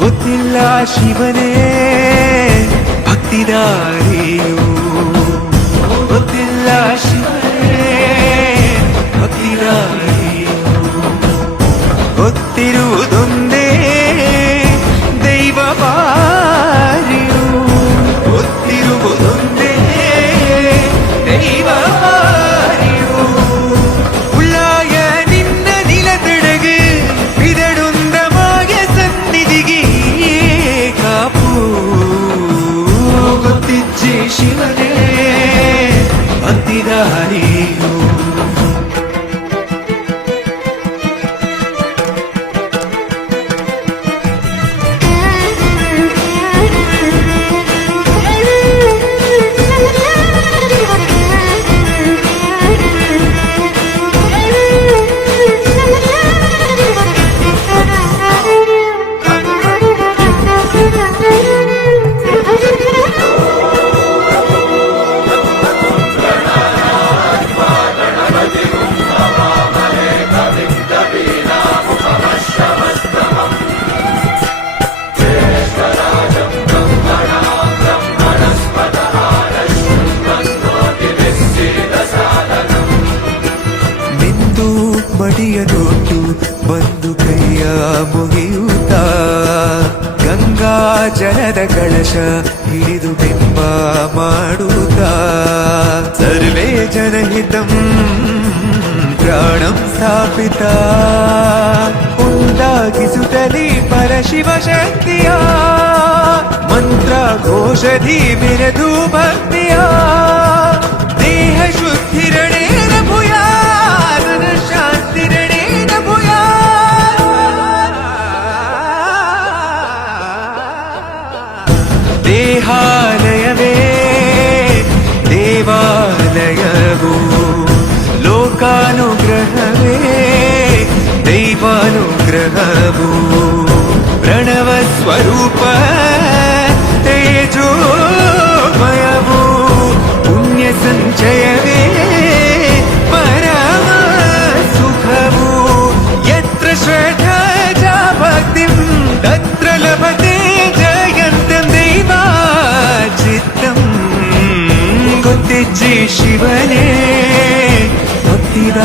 ಗೊತ್ತಿಲ್ಲ ಶಿವನೇ ಭಕ್ತಿದಾರಿಯು, ಗೊತ್ತಿಲ್ಲ ಶಿವನೇ ಭಕ್ತಿದಾರಿಯು, ಗೊತ್ತಿರುವುದೊಂದೇ ದೈವ ಬಾರಿಯು, ಗೊತ್ತಿರುವುದೊಂದೇ ದೈವ ಬಾರಿಯು. ಉಳ್ಳಾಯ ನಿನ್ನ ನಿಲತಡகு ಬಿದಡುಂದಮಾಯ ಸನ್ನಿಧಿಗೆ ಕಾಪು, ಗೊತ್ತಿಜ್ಜೆ ಶಿವನೇ ಭಕ್ತಿದಾರಿಯು. ಮಡಿಯನೊಟ್ಟು ಬಂದು ಕೈಯ ಮುಗಿಯುತ್ತ ಗಂಗಾ ಜಲದ ಕಳಶ ಹಿಡಿದು ಬಿಂಬ ಮಾಡುತ್ತ ಸರ್ವೇ ಜನಹಿತಂ ಪ್ರಾಣಂ ಸ್ಥಾಪಿತ ಉಂಟಾಗಿಸುತ್ತಲೇ ಪರಶಿವ ಶಕ್ತಿಯ ಮಂತ್ರ ಘೋಷಧಿ ಬಿರದು ಭಕ್ತಿಯ ದೇಹ ಶುದ್ಧಿರಣೇನ ಭೂಯಾ ಶಾಂತಿರಣೇನ ಭೂಯಾ. ದೇಹಾಲಯವೇ ದೇವಾಲಯವು, ಲೋಕಾನುಗ್ರಹವೇ ದೈವಾನುಗ್ರಹವು, ಪ್ರಣವ ಸ್ವರೂಪ ತೇಜೋಮಯವು, ಪುಣ್ಯ ಸಂಚಯವೇ ಪರಮ ಸುಖವು. ಯತ್ರ ಶ್ರದ್ಧಾ ಚ ಭಕ್ತಿಂ ತತ್ರ ಲಭತೆ ಜಯಂತಂ ದೈವಾಚಿತ್ತಂ. ಗೊತ್ತಿಜ್ಜೆ ಶಿವನೇ ಭಕ್ತಿದ